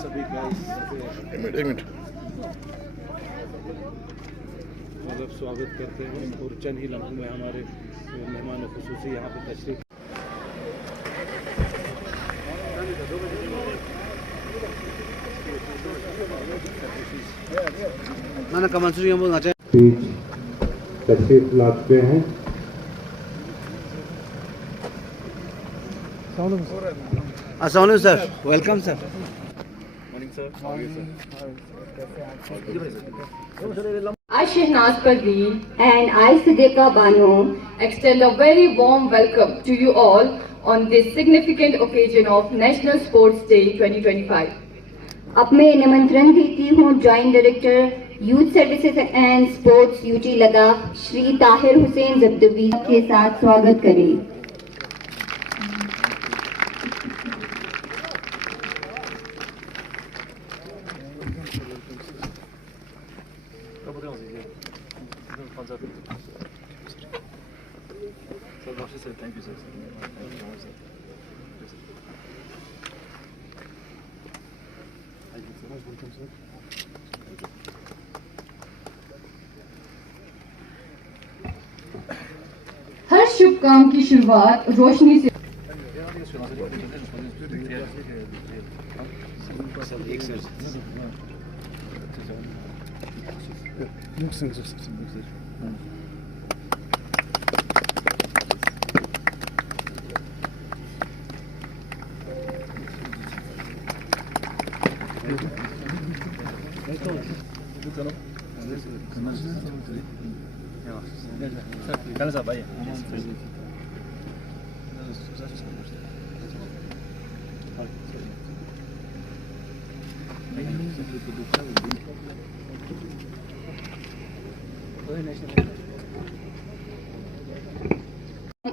सभी का एक मिनट मतलब स्वागत करते हैं और चंद ही लम्हों में हमारे मेहमान खुसूसी यहाँ पर तशरीफ। ना कमंसूरी हम बोलना तशरीफ लाते हैं। अस्सलाम sir, welcome sir. I, Shehnaz Parveen, and I, Siddiqa Banu, extend a very warm welcome to you all on this significant occasion of National Sports Day 2025. अब मैं निमंत्रण देती हूँ joint director youth services and sports UT Ladakh Shri Tahir Hussain Jabdavi के साथ स्वागत करें। हर शुभ काम की शुरुआत रोशनी से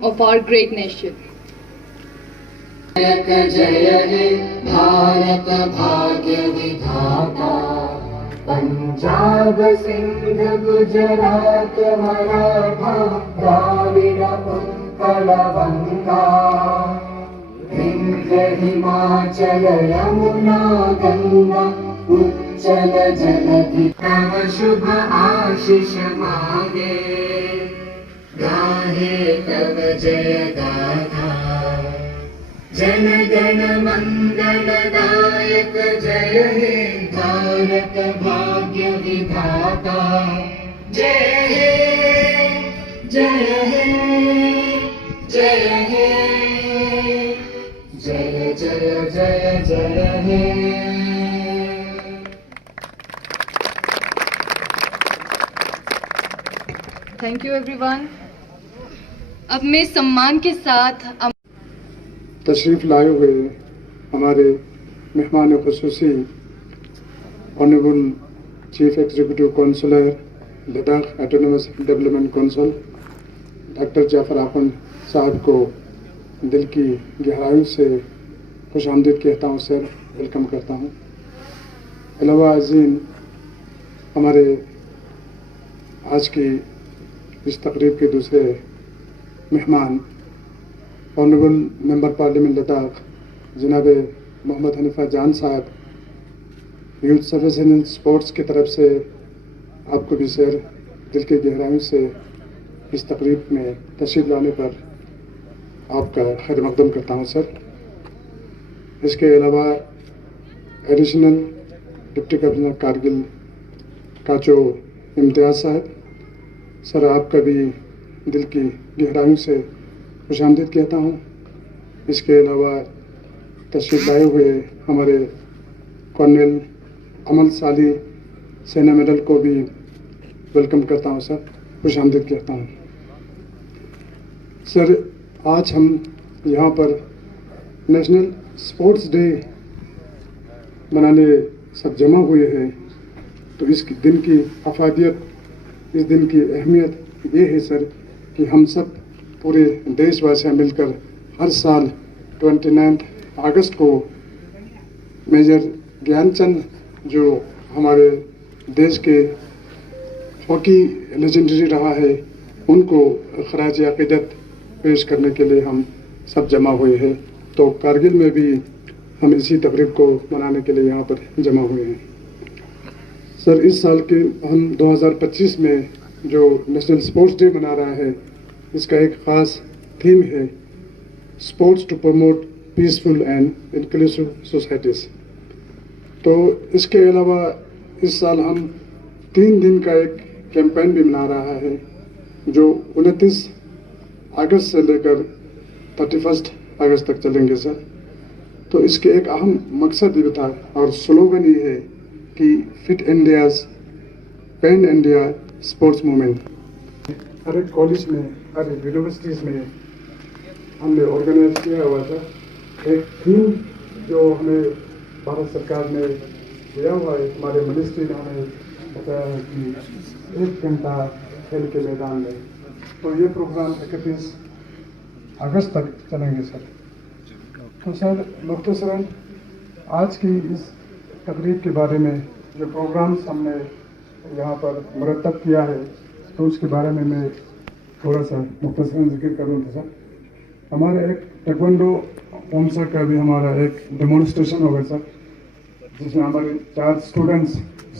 of our great nation. जय हे भारत भाग्य विधाता, पंजाब सिंध गुजरात मराठा द्राविड उत्कल गंगा, विंध्य हिमाचल यमुना गंगा उच्चल जलधि तव शुभ आशीष मागे, गाहे तव जय गाथा। जन गण मंगल दायक जय हे भारत भाग्य विधाता, जय हे जय हे जय हे जय जय जय जय हे। Thank you everyone. अब मैं सम्मान के साथ तशरीफ़ लाए हुए हमारे मेहमान खुसूसी honourable chief executive councillor Ladakh autonomous development council doctor Jafar Akhoon साहब को दिल की गहराई से खुशामदीद कहता हूँ सर, वेलकम करता हूँ। अलावा अज़ीम हमारे आज की इस तकरीब के दूसरे मेहमान ऑनरेबल मेंबर पार्लियामेंट लद्दाख जनाब मोहम्मद हनीफा जान साहब, यूथ सर्विस एंड स्पोर्ट्स की तरफ से आपको भी सर दिल की गहराई से इस तकरीब में तशरीफ़ लाने पर आपका खैर मकदम करता हूँ सर। इसके अलावा एडिशनल डिप्टी गवर्नर कारगिल का जो इम्तियाज़ साहब, सर आपका भी दिल की गहराई से खुशामदीद कहता हूँ। इसके अलावा तशरीफ़ लाए हुए हमारे कर्नल अमल साली सेना मेडल को भी वेलकम करता हूँ सर, खुशामदीद कहता हूँ। सर आज हम यहाँ पर नेशनल स्पोर्ट्स डे मनाने सब जमा हुए हैं, तो इस दिन की अफादियत, इस दिन की अहमियत ये है सर कि हम सब पूरे देशवासियाँ मिलकर हर साल 29 अगस्त को मेजर ज्ञानचंद जो हमारे देश के हॉकी लेजेंडरी रहा है उनको खराज अक़ीदत पेश करने के लिए हम सब जमा हुए हैं। तो कारगिल में भी हम इसी तकरीब को मनाने के लिए यहाँ पर जमा हुए हैं। सर, इस साल के हम 2025 में जो नेशनल स्पोर्ट्स डे मना रहा है, इसका एक ख़ास थीम है sports to promote peaceful and inclusive societies. तो इसके अलावा इस साल हम 3 दिन का एक कैंपेन भी मना रहा है जो 29 अगस्त से लेकर 31 अगस्त तक चलेंगे सर। तो इसके एक अहम मकसद ये था और स्लोगन ये है कि fit India's pan India sports movement. हर एक कॉलेज में, हर एक यूनिवर्सिटीज़ में हमने ऑर्गेनाइज किया हुआ था एक थीम जो हमें भारत सरकार ने दिया हुआ है। हमारे मिनिस्ट्री ने हमें बताया है कि 1 घंटा खेल के मैदान में। तो ये प्रोग्राम 31 अगस्त तक चलेंगे सर। तो सर, मुख्तसरन आज की इस तकरीब के बारे में जो प्रोग्राम्स हमने यहाँ पर मुरतब किया है, तो उसके बारे में मैं थोड़ा सा मुख्तसरन जिक्र करूँगा सर। हमारे एक टेक्वांडो ओमसा का भी हमारा एक डेमोन्स्ट्रेशन होगा सर, जिसमें हमारे 4 स्टूडेंट्स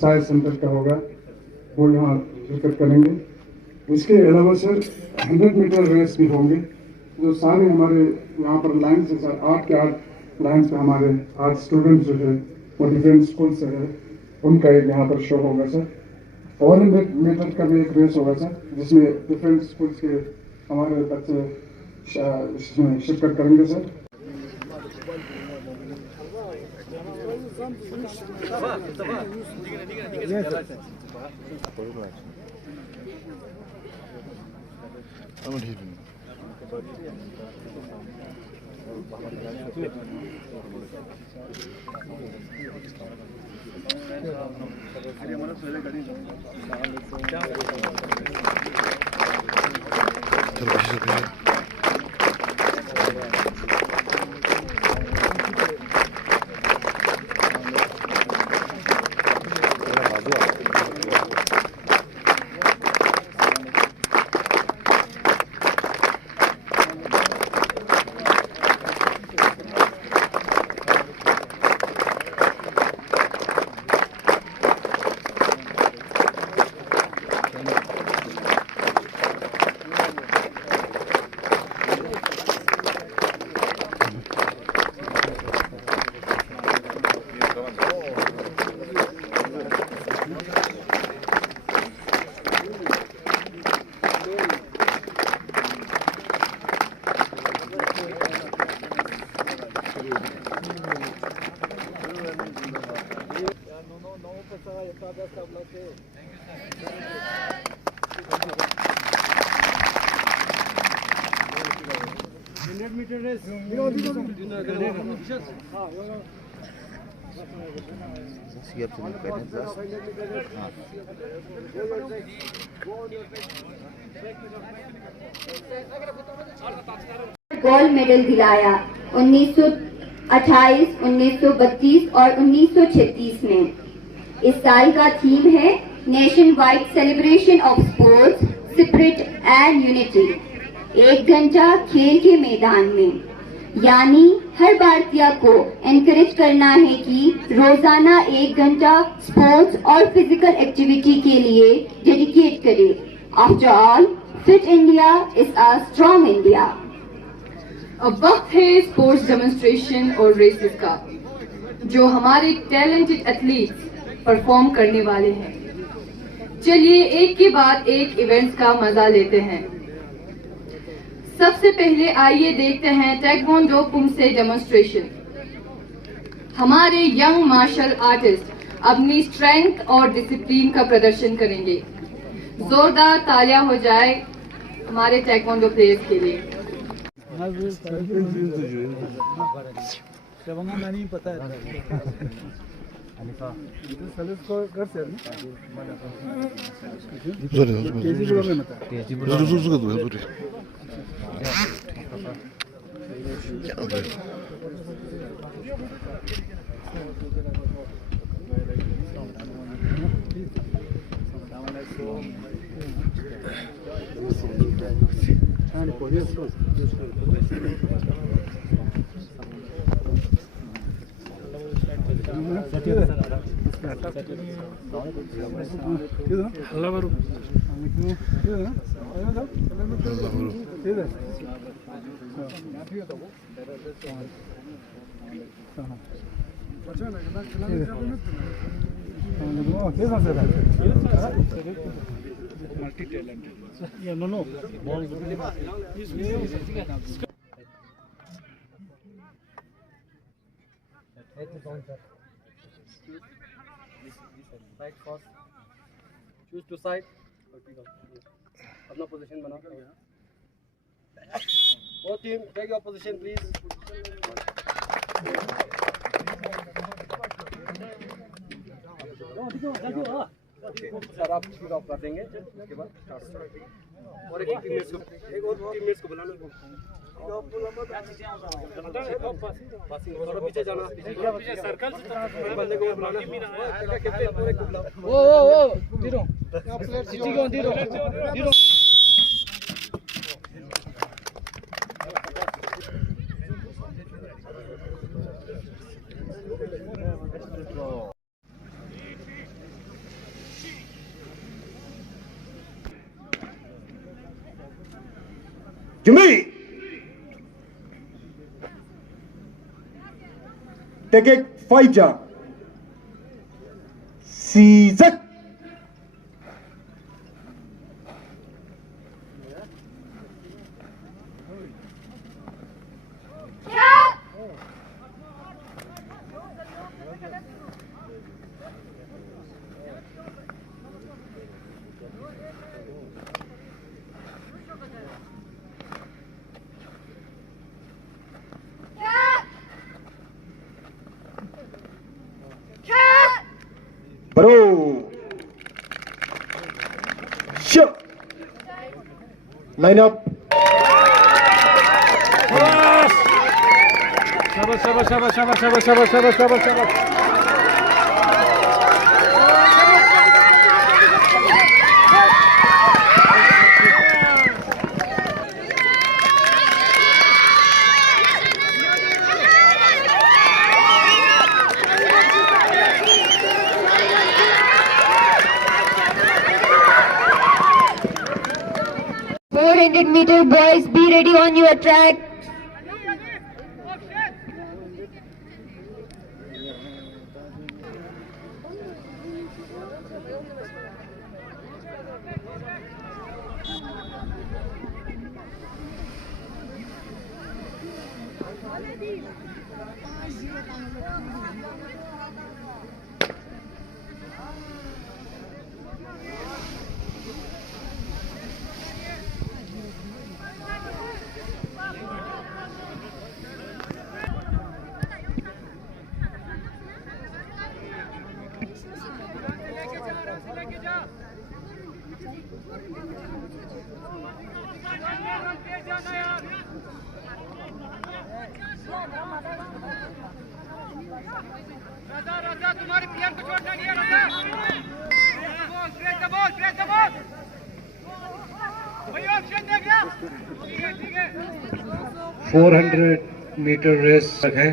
साइंस सेंटर का होगा, वो यहाँ जिक्र करेंगे। इसके अलावा सर 100 मीटर रेस भी होंगे, जो सारे हमारे यहाँ पर लाइन्स है सर, 8 के 8 लाइन्स पे हमारे 8 स्टूडेंट्स जो है वो डिफरेंट स्कूल से है, उनका एक यहाँ पर शो होगा सर। 400 मीटर का भी एक रेस होगा सर, जिसमें डिफरेंट स्कूल के हमारे बच्चे इसमें शिरकत करेंगे सर। गोल्ड मेडल दिलाया 1928, 1932 और 1936 में। इस साल का थीम है nation wide celebration of sports spirit and unity. 1 घंटा खेल के मैदान में, यानी हर भारतीय को एनकरेज करना है कि रोजाना 1 घंटा स्पोर्ट्स और फिजिकल एक्टिविटी के लिए डेडिकेट करे। After all, fit India is a strong India. अब वक्त है स्पोर्ट्स डेमोन्स्ट्रेशन और रेसेस का, जो हमारे टैलेंटेड एथलीट्स परफॉर्म करने वाले हैं। चलिए एक के बाद एक इवेंट्स का मजा लेते हैं। सबसे पहले आइए देखते हैं ताइक्वांडो पुमसे डेमोन्स्ट्रेशन। हमारे यंग मार्शल आर्टिस्ट अपनी स्ट्रेंथ और डिसिप्लिन का प्रदर्शन करेंगे। जोरदार तालियां हो जाए हमारे ताइक्वांडो प्लेयर्स के लिए। चूज टू साइड अपना पोजीशन बनाओ both team take your position please sir आप स्पीड ऑफ कर देंगे उसके बाद और एक टीममेट्स को बुलाना थोड़ा पीछे जाना सर्कल बंदे को बुलाना ओ zero zero Jimmy, take a 5 jar. Season. Bro, sure. Line up. शाबाश 400 meter boys, be ready on your track. राजा तुम्हारी पीएम को छोड़ना नहीं है राजा। क्रेज द बॉल भाई ऑप्शन दे गया। ठीक है 400 मीटर रेस है।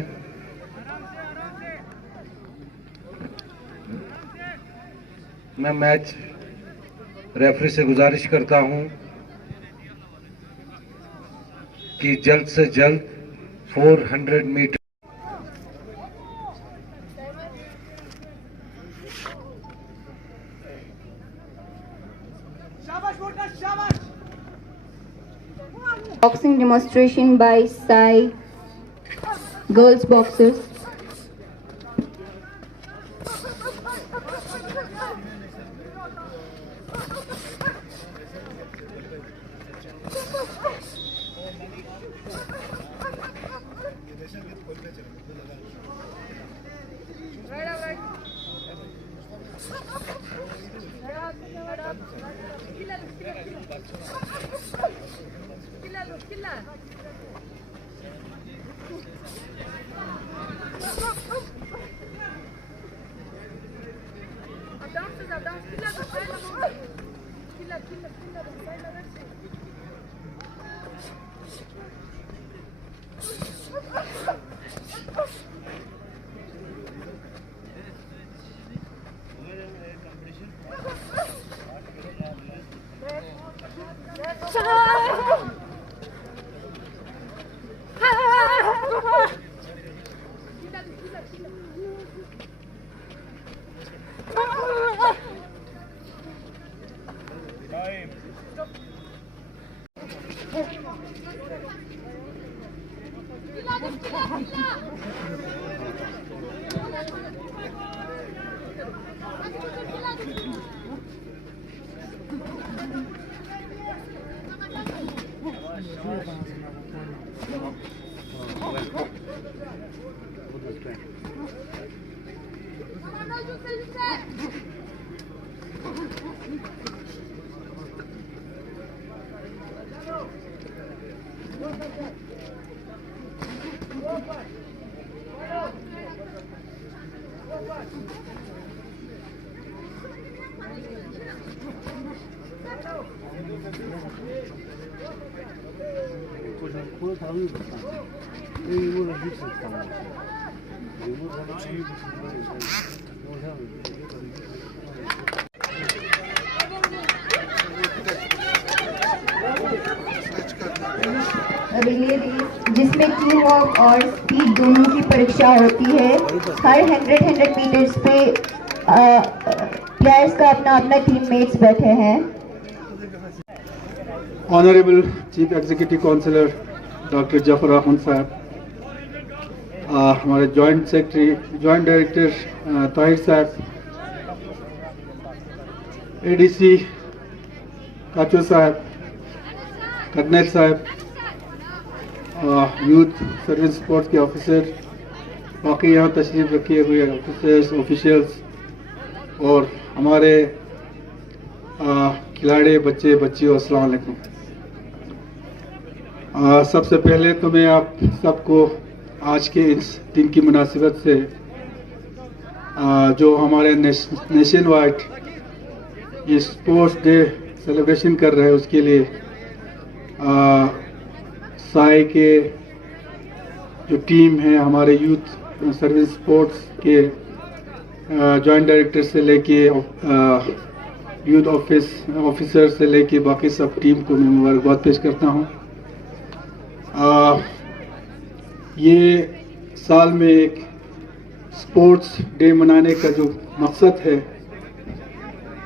मैं मैच रेफरी से गुजारिश करता हूं कि जल्द से जल्द 400 metre Boxing demonstration by Sai girls boxers. Relay race जिसमें टीम वर्क और स्पीड दोनों की परीक्षा होती है। हर 100 मीटर्स पे प्लेयर्स का अपना अपना टीममेट्स बैठे हैं। Honourable chief executive councillor doctor Zafar Ahmed sahab, हमारे जॉइंट डायरेक्टर ताहिर साहब, एडीसी काचो साहब, कर्नल साहब, यूथ सर्विस स्पोर्ट्स के ऑफिसर, बाकी यहाँ तशरीफ रखे हुए ऑफिसर्स, ऑफिशियल्स और हमारे खिलाड़ी, बच्चे बच्चियों, अस्सलाम वालेकुम। सबसे पहले तो मैं आप सबको आज के इस दिन की मुनासिबत से जो हमारे नेशन वाइड ये स्पोर्ट्स डे सेलिब्रेशन कर रहे हैं उसके लिए साई के जो टीम है, हमारे यूथ सर्विस स्पोर्ट्स के जॉइंट डायरेक्टर से लेके यूथ ऑफिसर से लेके बाकी सब टीम को मैं मुबारकबाद पेश करता हूँ। ये साल में एक स्पोर्ट्स डे मनाने का जो मकसद है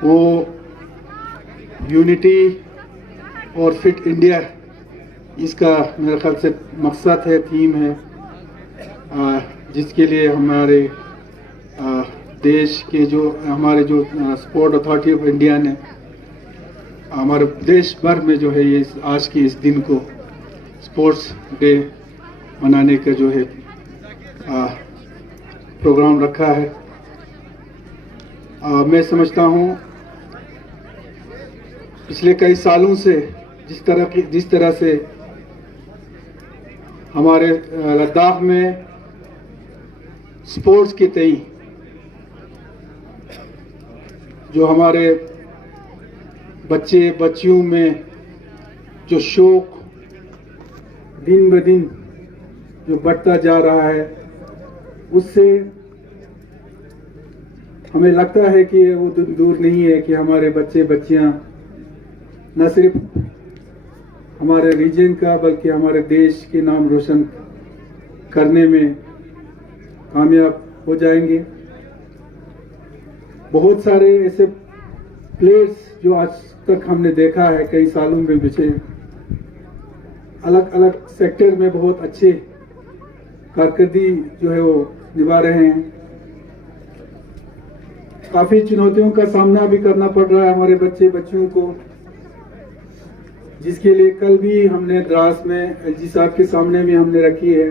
वो यूनिटी और फिट इंडिया, इसका मेरे ख्याल से मकसद है, थीम है, जिसके लिए हमारे देश के जो हमारे जो स्पोर्ट अथॉरिटी ऑफ इंडिया ने हमारे देश भर में जो है ये आज के इस दिन को स्पोर्ट्स डे मनाने का जो है प्रोग्राम रखा है। मैं समझता हूँ पिछले कई सालों से जिस तरह से हमारे लद्दाख में स्पोर्ट्स के तई जो हमारे बच्चे बच्चियों में जो शौक दिन ब दिन जो बढ़ता जा रहा है, उससे हमें लगता है कि वो दूर नहीं है कि हमारे बच्चे बच्चियां न सिर्फ हमारे रीजन का बल्कि हमारे देश के नाम रोशन करने में कामयाब हो जाएंगे। बहुत सारे ऐसे प्लेयर्स जो आज तक हमने देखा है कई सालों में पीछे अलग अलग सेक्टर में बहुत अच्छे कारकर्दगी जो है वो निभा रहे हैं। काफी चुनौतियों का सामना भी करना पड़ रहा है हमारे बच्चे बच्चियों को, जिसके लिए कल भी हमने द्रास में एलजी साहब के सामने भी हमने रखी है।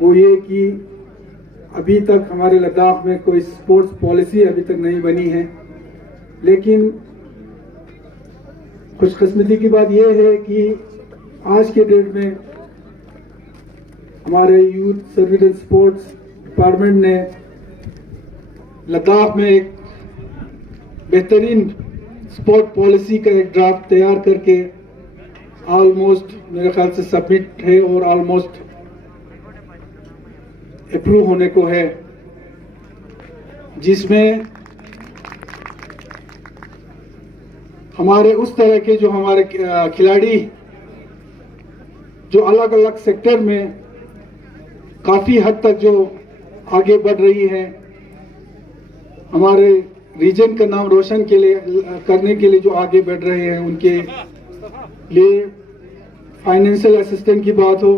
वो ये कि अभी तक हमारे लद्दाख में कोई स्पोर्ट्स पॉलिसी अभी तक नहीं बनी है, लेकिन खुशकिस्मती की बात यह है कि आज के डेट में हमारे youth service and sports department ने लद्दाख में एक बेहतरीन स्पोर्ट पॉलिसी का एक ड्राफ्ट तैयार करके ऑलमोस्ट मेरे ख्याल से सबमिट है और ऑलमोस्ट अप्रूव होने को है, जिसमें हमारे उस तरह के जो हमारे खिलाड़ी जो अलग अलग सेक्टर में काफी हद तक जो आगे बढ़ रही है, हमारे रीजन का नाम रोशन करने के लिए जो आगे बढ़ रहे हैं, उनके लिए फाइनेंशियल असिस्टेंस की बात हो।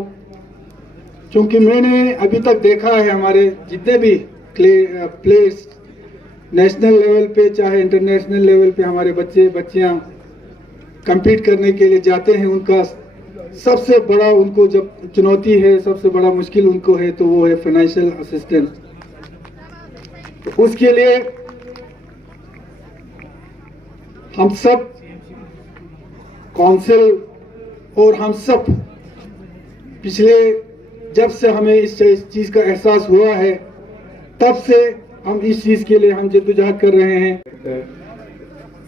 क्योंकि मैंने अभी तक देखा है हमारे जितने भी प्लेयर्स नेशनल लेवल पे चाहे इंटरनेशनल लेवल पे हमारे बच्चे बच्चियां compete करने के लिए जाते हैं, उनका सबसे बड़ा उनको जब चुनौती है, सबसे बड़ा मुश्किल उनको है तो वो है फाइनेंशियल असिस्टेंस। तो उसके लिए हम सब काउंसिल और हम सब पिछले जब से हमें इस चीज का एहसास हुआ है तब से हम इस चीज के लिए हम जद्दोजहद कर रहे हैं।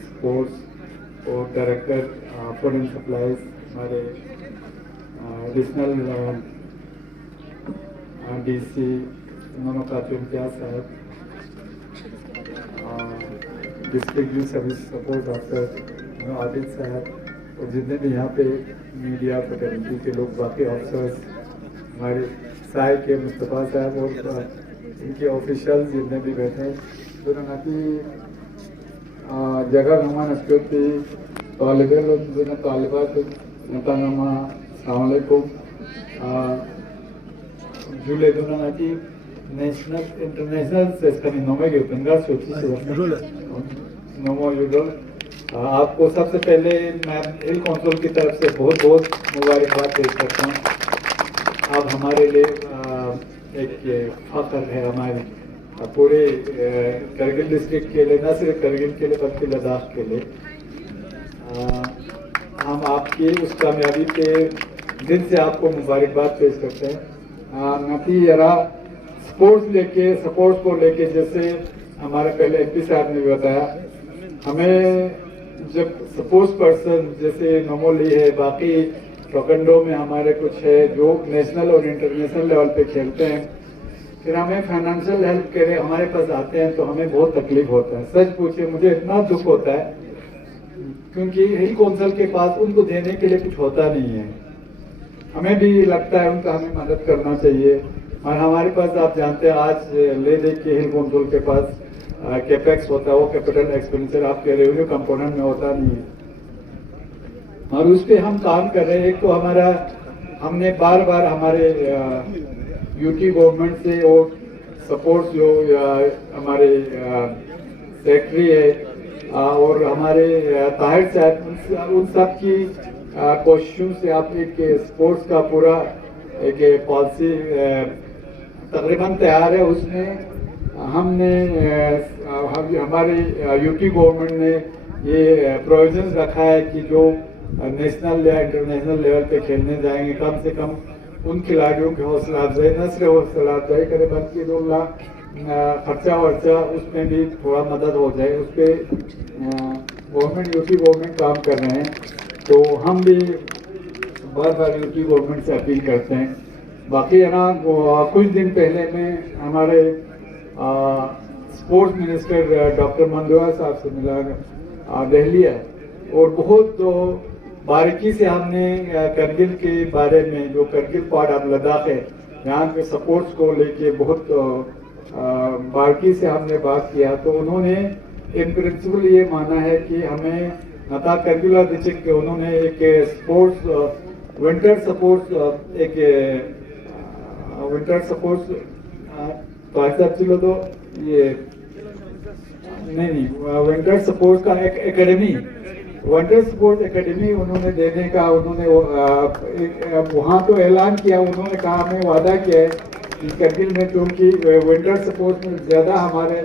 स्पोर्ट्स और डायरेक्टर फूड एंड सप्लाईज हमारे एडिशनल DC मोहम्मद खातून इम्तियाज साहब, district youth service support doctor Adil साहब और जितने भी यहाँ पे मीडिया फैकल्टी के लोग, बाकी ऑफिसर्स, हमारे साय के मुस्तफ़ा साहब और इनके ऑफिशियल जितने भी बैठे हैं, जगह नमान अस्कती तालिब इल्म तालिबात नतानमा अस्सलाम वालेकुम जुले दुनाती नेशनल इंटरनेशनल से कभी नोमे के पंगा सोची नोमो यूडो। आपको सबसे पहले मैं हिल काउंसिल की तरफ से बहुत बहुत मुबारकबाद पेश करता हूँ। आप हमारे लिए एक फख्र है, हमारे पूरे करगिल डिस्ट्रिक्ट के लिए, न सिर्फ करगिल के लिए बल्कि लद्दाख के लिए। हम आपकी उस कामयाबी के दिल से आपको मुबारकबाद पेश करते हैं। नती यरा स्पोर्ट्स को लेके जैसे हमारे पहले MP साहब ने बताया, हमें जब स्पोर्ट्स पर्सन जैसे नोमोली है, बाकी टोकंडो में हमारे कुछ है जो नेशनल और इंटरनेशनल लेवल पे खेलते हैं, फिर हमें फाइनेंशियल हेल्प के लिए हमारे पास आते हैं तो हमें बहुत तकलीफ होता है। सच पूछिए मुझे इतना दुख होता है क्योंकि हिल काउंसिल के पास उनको देने के लिए कुछ होता नहीं है। हमें भी लगता है उनका हमें मदद करना चाहिए, और हमारे पास आप जानते हैं आज ले दे के हिल काउंसिल के पास कैपेक्स होता है, वो कैपिटल एक्सपेंडिचर आपके रेवेन्यू कंपोनेंट में होता नहीं है, और उस पर हम काम कर रहे हैं। एक तो हमने बार बार हमारे UT गवर्नमेंट से और सपोर्ट जो हमारे सेक्रेटरी है और हमारे ताहिर साहब, उन सब की कोशिशों से आप एक स्पोर्ट्स का पूरा एक पॉलिसी तकरीबन तैयार है। उसमें हमने हमारे UT गवर्नमेंट ने ये प्रोविजन रखा है कि जो नेशनल या इंटरनेशनल लेवल पे खेलने जाएंगे कम से कम उन खिलाड़ियों की हौसला अफजाई, न सिर्फ हौसला अफजाई करे बल्कि 2 लाख खर्चा वर्चा उसमें भी थोड़ा मदद हो जाए। उस पर गवर्नमेंट UT गवर्नमेंट काम कर रहे हैं, तो हम भी बार बार UT गवर्नमेंट से अपील करते हैं। बाकी है ना, कुछ दिन पहले में हमारे स्पोर्ट्स मिनिस्टर डॉक्टर मंदोया साहब से मिला दिल्ली है, और बहुत बारीकी से हमने करगिल के बारे में, जो करगिल पार्ट ऑफ लद्दाख है, यहाँ पे सपोर्ट्स को लेके बहुत बारीकी से हमने बात किया। तो उन्होंने इन प्रिंसिपल ये माना है कि हमें नता करगिल डिस्ट्रिक्ट के उन्होंने एक स्पोर्ट्स विंटर स्पोर्ट्स तो ऐसा चलो तो ये नहीं विंटर स्पोर्ट्स का एक एकेडमी, विंटर स्पोर्ट्स एकेडमी उन्होंने देने का उन्होंने वहाँ तो ऐलान किया। उन्होंने कहा, हमें वादा किया है कि करगिल में क्योंकि विंटर स्पोर्ट्स में ज़्यादा हमारे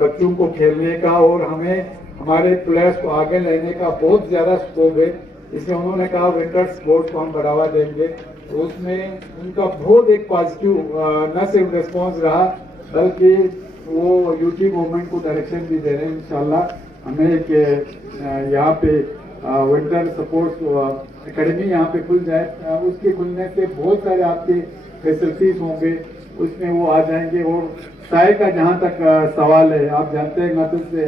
बच्चों को खेलने का और हमें हमारे प्लेयर्स को आगे लेने का बहुत ज़्यादा स्कोप है, इसलिए उन्होंने कहा विंटर स्पोर्ट्स को हम बढ़ावा देंगे। तो उसमें उनका बहुत एक पॉजिटिव न सिर्फ रिस्पॉन्स रहा बल्कि वो UT गवर्नमेंट को डायरेक्शन भी दे रहे हैं। इंशाल्लाह हमें एक यहाँ पे विंटर स्पोर्ट्स एकेडमी यहाँ पे खुल जाए, उसके खुलने से बहुत सारे आपके फैसिलिटीज होंगे, उसमें वो आ जाएंगे। और साय का जहाँ तक सवाल है, आप जानते हैं मतलब से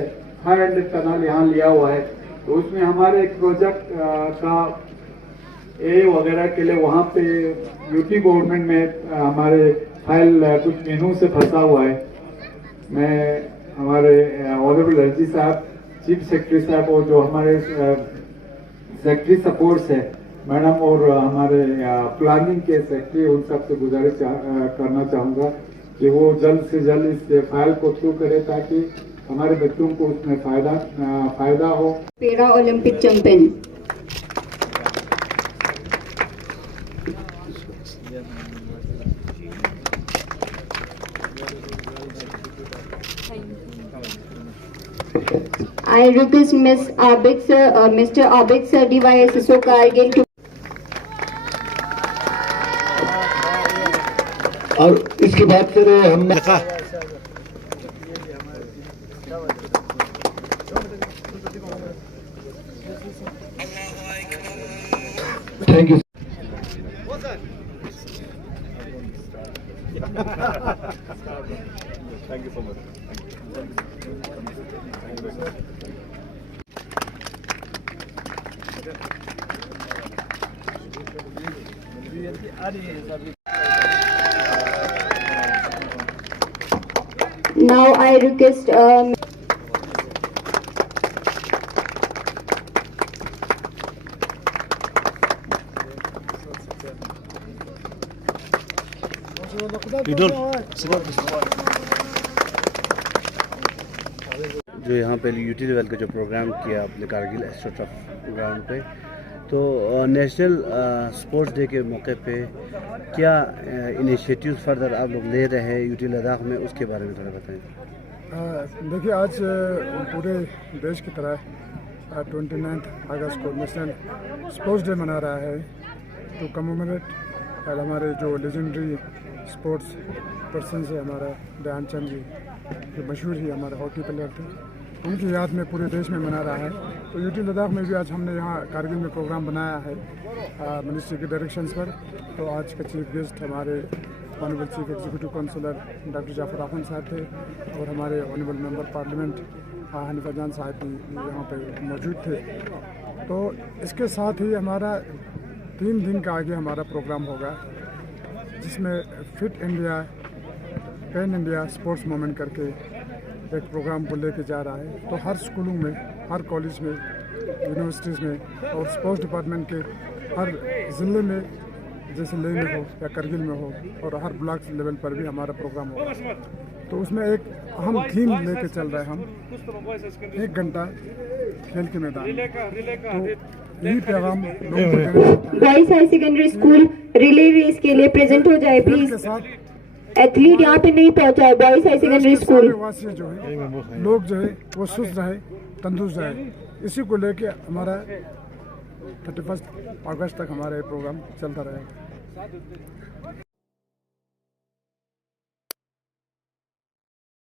100 कनाल यहाँ लिया हुआ है, तो उसमें हमारे एक प्रोजेक्ट का वगैरह के लिए वहाँ पे UT गवर्नमेंट में हमारे फाइल कुछ महीनों से फंसा हुआ है। मैं हमारे ऑनरेबल LG साहब, चीफ सेक्रेटरी साहब और जो हमारे सेक्रेटरी सपोर्ट्स है मैडम और हमारे प्लानिंग के सेक्रेटरी, उन सब से गुजारिश करना चाहूँगा कि वो जल्द से जल्द इस फाइल को थ्रू करें ताकि हमारे बच्चों को उसमें फायदा हो। Para Olympic champion I request Ms. Abid sir, Mr. Abid sir, DYSSO Kargil to. और इसके बाद फिर हम thank you. Thank you so much. Now I request जो यहाँ पे यूटी लेवल का जो प्रोग्राम किया आपने कारगिल एस्ट्रो टर्फ ग्राउंड पे, तो नेशनल स्पोर्ट्स डे के मौके पे क्या इनिशिएटिव फर्दर आप लोग ले रहे हैं यूटी लद्दाख में, उसके बारे में थोड़ा बताएं। देखिए, आज पूरे देश की तरह 29 अगस्त को नेशनल स्पोर्ट्स डे मना रहा है टू कमेमोरेट हमारे जो लेजेंडरी स्पोर्ट्स पर्सन है, हमारा ध्यानचंद जी, जो मशहूर ही हमारे हॉकी प्लेयर थे, उनकी याद में पूरे देश में मना रहा है। तो यूटी लद्दाख में भी आज हमने यहाँ कारगिल में प्रोग्राम बनाया है मिनिस्ट्री के डायरेक्शंस पर। तो आज का चीफ गेस्ट हमारे honourable chief executive councillor doctor Jafar Akhoon साहब थे और हमारे ऑनरेबल मेंबर पार्लियामेंट हनीफा जान साहब भी यहाँ पे मौजूद थे। तो इसके साथ ही हमारा 3 दिन का आगे हमारा प्रोग्राम होगा, जिसमें fit India pan India sports movement करके एक प्रोग्राम को लेके जा रहा है। तो हर स्कूलों में, हर कॉलेज में, यूनिवर्सिटीज़ में और स्पोर्ट्स डिपार्टमेंट के हर ज़िले में, जैसे लेह में हो या करगिल में हो, और हर ब्लॉक लेवल पर भी हमारा प्रोग्राम होगा। तो उसमें एक अहम थीम लेके चल रहा है हम 1 घंटा खेल के मैदान। तो यही पैगाम लोगों को boys high secondary school relay race के लिए प्रेजेंट हो जाए प्लीज। एथलीट यहाँ पे नहीं पहुँचा है, बॉयज हाई सेकेंडरी स्कूल वासी जो है, लोग जो है वो सुस्त रहे, तंदुरुस्त रहे, इसी को लेके हमारा 31 अगस्त तक हमारा ये प्रोग्राम चलता रहेगा।